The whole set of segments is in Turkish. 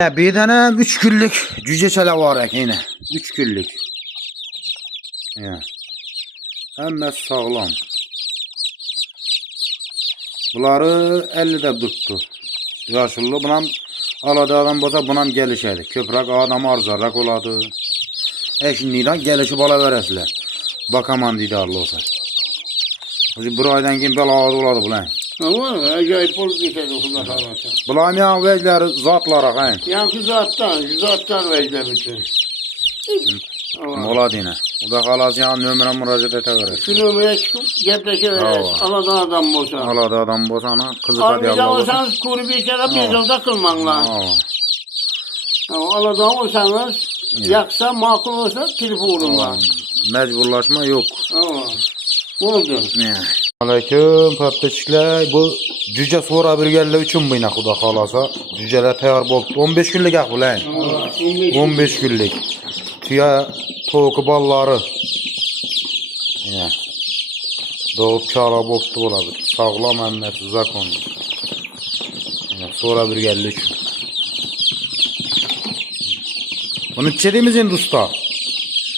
Bir tane 3 günlük cüceçele var yine. 3 günlük. Ya. Hem sağlam. Bunları 50'de tuttu. Yaşıllı bundan aladı adam boza bundan gelişedi. Köprak adam arzarak oladı. Şimdiden gelişi bala veresler. Bakaman didarlı olsa. Bir aydan kim beladı oladı bulan. Ama acayip olup geçer okulda falan. Bulan ya vecleri zatlara kayın. Yankı zattan vecler bütün. Mola dine. O da kalas ya nömrə müracaat ete verir. Şu nömreye çıkıp cepreşe verir. Aladan adam olsa. Aladı adam bozana kızı Almayacak kadar Allah. olsanız kuru bir kere bezalda kılmanlar. Aladan olsanız yaksa makul olsa telefon olurlar. Mecburlaşma yok. Oldu. Aleyküm pörtçükler. Bu cüce sonra bir gelle üçün buyna kuda kalasa. Cüceler tayar bol. 15 günlük ak bu lan. 15 günlük. Tüya toğuk balları. Doğup çara boptu olabilir. Sağlam emmeti zakon. Sonra bir gelle üçün. Bunu içediğimiz Hindus'ta.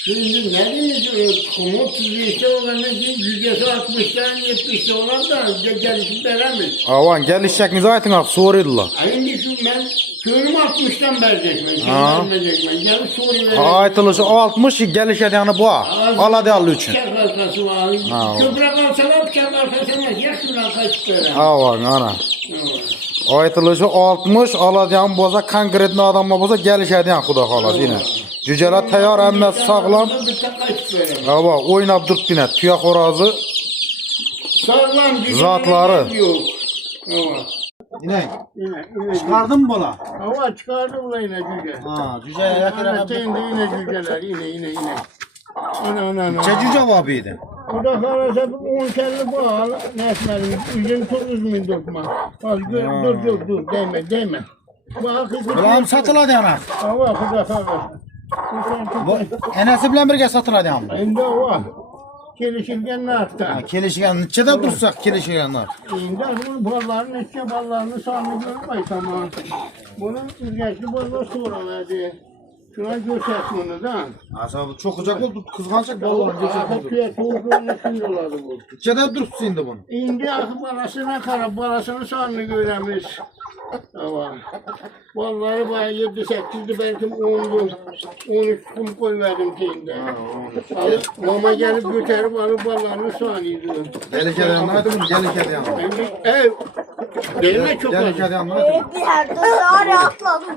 Şimdi ne diyeceğiz? Kumu 35'te olanın için cücesi 60'tan 70'te olan da gelişip veremez. Avan gelişecek ayettin ak soruyordular. Şimdi şu ben köyüm 60'tan verecek ben. Şimdi vermeyecek ben. Gelip soru verecek. Ayetılışı 60 gelişecek yani bu. Aladı allı üçün. Bıçak arkası var. Köprek alsalar bıçak arkası var. Yaşından kaçıp veren. Avan ana. Ayetılışı 60 aladı yani boza konkretli adamla boza gelişecek yani kuda kalas yine. Cüceler tayar emme sağlam. Ava oynap durt yine tüya horazı. Sağlam zatları. Yok. İnek. Çıkardın mı bala? Hava çıkardı bula yine cüce. Cüce yakına. Yine cüceler yine. Ana. Çe cüce var biydi. Bu da karasa 10 kelli bağal. Nesmerim. Yüzün 9 bin tutma. Dur. Değme. Bulam satıladı yana. Hava bu da karasa. Enesi bilen birge satıladı yana. Şimdi hava. Gelişirken ne yaptı? Kelişgen, çede dursak kelişgenler. Şimdi bunun ballarını içe ballarını sağını görmeyiz ama. Bunun ücretli ballar sonra verdi. Şuna göstersin bunu da. Asabı çok sıcak oldu, kızganacak ballarını göstersin. Tüye soğukluğunu sürüyorlardı bu. Çede dursun şimdi bunu. İndi akı balasına karab balasını sağını göremiş. Tamam. Vallahi bayağı 7-8'di belki 10'du. 13 kum koy verdim şeyinde. Mama gelip götürüp alıp ballarını sağınıydı. Gelişedi yanlardı bunu, gelişedi yanlardı. Ev. Değil mi çok az? Gelişedi yanlardı. Bir yerde daha rahatladım.